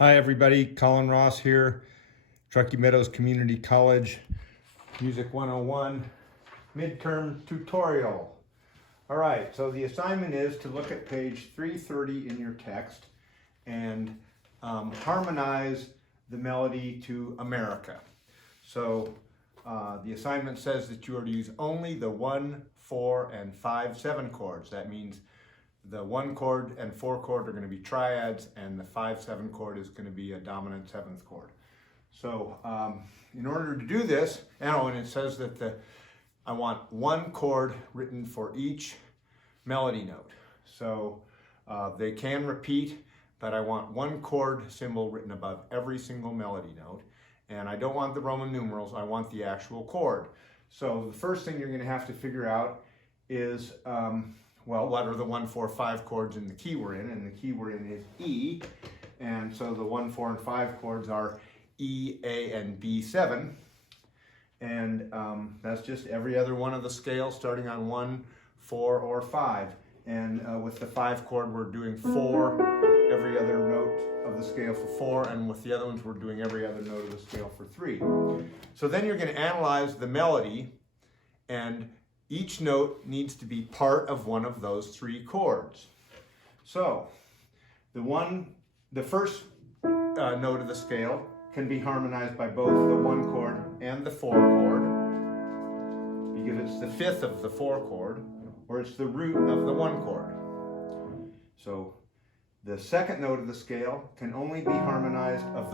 Hi everybody, Colin Ross here, Truckee Meadows Community College, Music 101 midterm tutorial. All right, so the assignment is to look at page 330 in your text and harmonize the melody to America. So the assignment says that you are to use only the 1, 4, and 5, 7 chords. That means the 1 chord and 4 chord are going to be triads, and the 5, 7 chord is going to be a dominant 7th chord. So in order to do this, and it says that I want 1 chord written for each melody note. So they can repeat, but I want 1 chord symbol written above every single melody note. And I don't want the Roman numerals, I want the actual chord. So the first thing you're going to have to figure out is well, what are the 1, 4, 5 chords in the key we're in? And the key we're in is E. And so the 1, 4, and 5 chords are E, A, and B7. And that's just every other one of the scales starting on 1, 4, or 5. And with the 5 chord, we're doing 4, every other note of the scale for 4. And with the other ones, we're doing every other note of the scale for 3. So then you're going to analyze the melody, and each note needs to be part of one of those 3 chords. So the first note of the scale can be harmonized by both the 1 chord and the 4 chord, because it's the 5th of the 4 chord, or it's the root of the 1 chord. So the second note of the scale can only be harmonized, of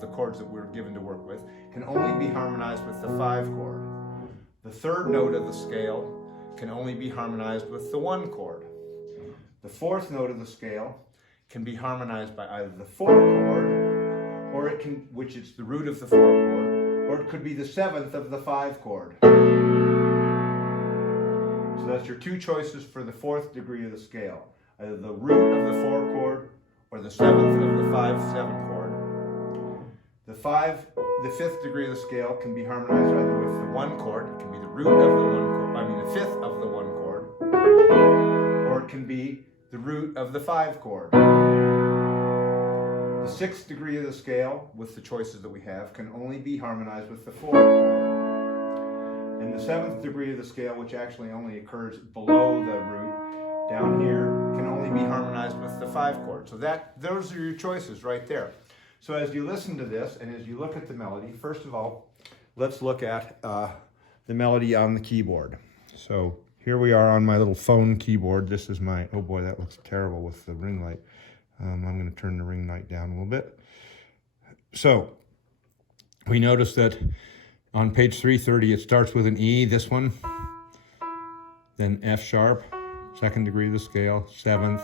the chords that we're given to work with, can only be harmonized with the 5 chord. The third note of the scale can only be harmonized with the 1 chord. The fourth note of the scale can be harmonized by either the 4 chord, or it can, which is the root of the 4 chord, or it could be the 7th of the 5 chord. So that's your 2 choices for the 4th degree of the scale. Either the root of the 4 chord, or the 7th of the 5, 7 chord. The 5th degree of the scale can be harmonized either with the 1 chord, it can be the root of the 1 chord, the 5th of the 1 chord, or it can be the root of the 5 chord. The 6th degree of the scale, with the choices that we have, can only be harmonized with the 4 chord. And the 7th degree of the scale, which actually only occurs below the root, down here, can only be harmonized with the 5 chord. So those are your choices right there. So as you listen to this and as you look at the melody, first of all, let's look at the melody on the keyboard. So here we are on my little phone keyboard. This is my, oh boy, that looks terrible with the ring light. I'm going to turn the ring light down a little bit. So we notice that on page 330, it starts with an E, this one, then F sharp, 2nd degree of the scale, 7th,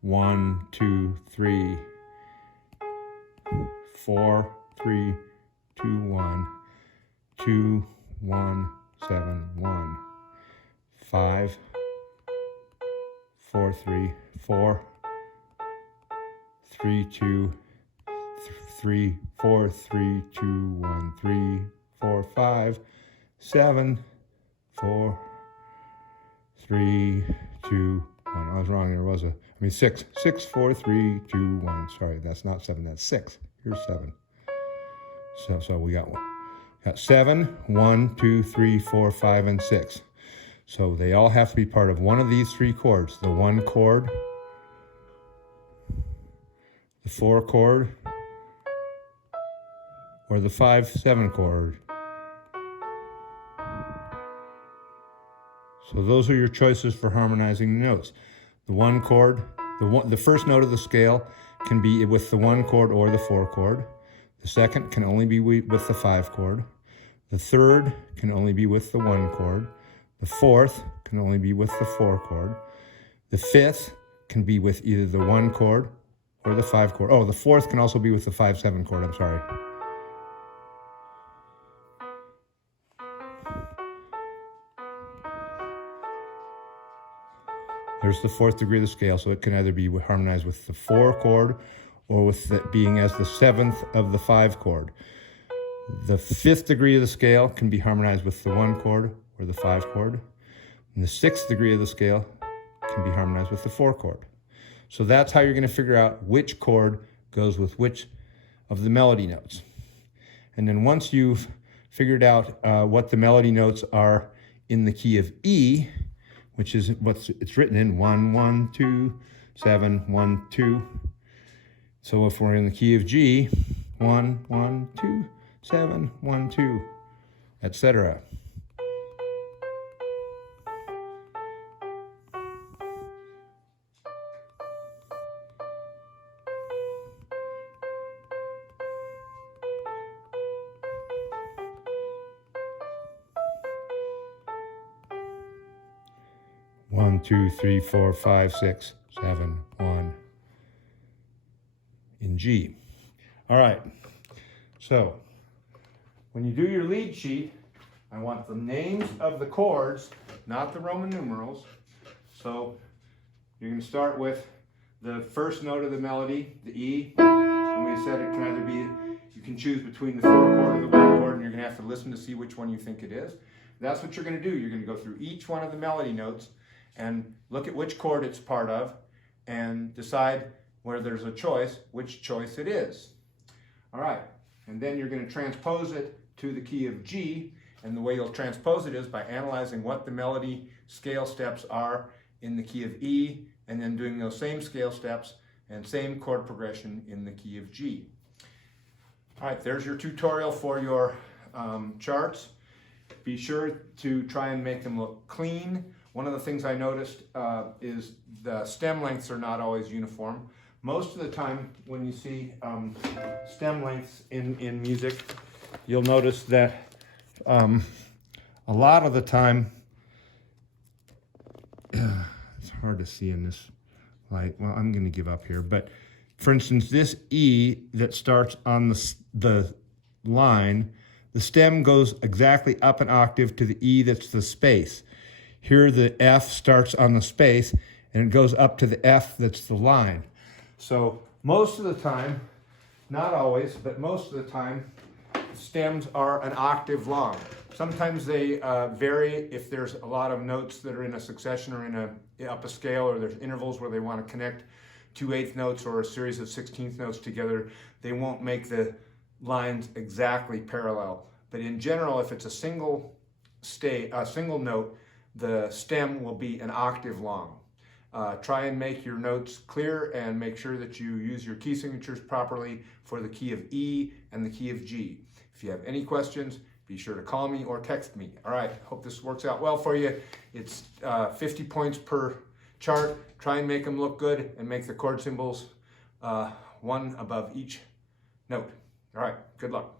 1, 2, 3, 4, 3, 2, 1, 2, 1, 7, 1, 5, 4, 3, 4, 3, 2, 3, 4, 3, 2, 1, 3, 4, 5, 7, 4, 3, 2, 1. I was wrong. There was 6, 6, 4, 3, 2, 1. Sorry, that's not 7, that's 6. Here's 7. So we got 7, 1, 2, 3, 4, 5, and 6. So they all have to be part of one of these 3 chords. The 1 chord, the 4 chord, or the 5, 7 chord. So those are your choices for harmonizing the notes. The 1 chord, the first note of the scale can be with the 1 chord or the 4 chord. The second can only be with the 5 chord. The third can only be with the 1 chord. The fourth can only be with the 4 chord. The 5th can be with either the 1 chord or the 5 chord. Oh, the 4th can also be with the 5, 7 chord, I'm sorry. There's the 4th degree of the scale, so it can either be harmonized with the 4 chord or with it being as the 7th of the 5 chord. The 5th degree of the scale can be harmonized with the 1 chord or the 5 chord. And the 6th degree of the scale can be harmonized with the 4 chord. So that's how you're going to figure out which chord goes with which of the melody notes. And then once you've figured out what the melody notes are in the key of E, which is it's written in 1, 1, 2, 7, 1, 2. So if we're in the key of G, 1, 1, 2, 7, 1, 2, etc. One, 2, 3, 4, 5, 6, 7, 1 in G. All right, so when you do your lead sheet, I want the names of the chords, not the Roman numerals. So you're going to start with the first note of the melody, the E, and we said it can either be, you can choose between the 4 chord or the 1 chord, and you're going to have to listen to see which one you think it is. That's what you're going to do. You're going to go through each one of the melody notes and look at which chord it's part of and decide where there's a choice, which choice it is. All right, and then you're going to transpose it to the key of G, and the way you'll transpose it is by analyzing what the melody scale steps are in the key of E, and then doing those same scale steps and same chord progression in the key of G. All right, there's your tutorial for your charts. Be sure to try and make them look clean. One of the things I noticed is the stem lengths are not always uniform. Most of the time when you see stem lengths in music, you'll notice that a lot of the time, it's hard to see in this light. Well, I'm going to give up here. But for instance, this E that starts on the line, the stem goes exactly up an octave to the E that's the space. Here the F starts on the space and it goes up to the F that's the line. So most of the time, not always, but most of the time, stems are an octave long. Sometimes they vary if there's a lot of notes that are in a succession or up a scale, or there's intervals where they want to connect 2 eighth notes or a series of 16th notes together. They won't make the lines exactly parallel. But in general, if it's a single note, the stem will be an octave long. Try and make your notes clear and make sure that you use your key signatures properly for the key of E and the key of G. If you have any questions, be sure to call me or text me. All right, hope this works out well for you. It's 50 points per chart. Try and make them look good and make the chord symbols one above each note. All right, good luck.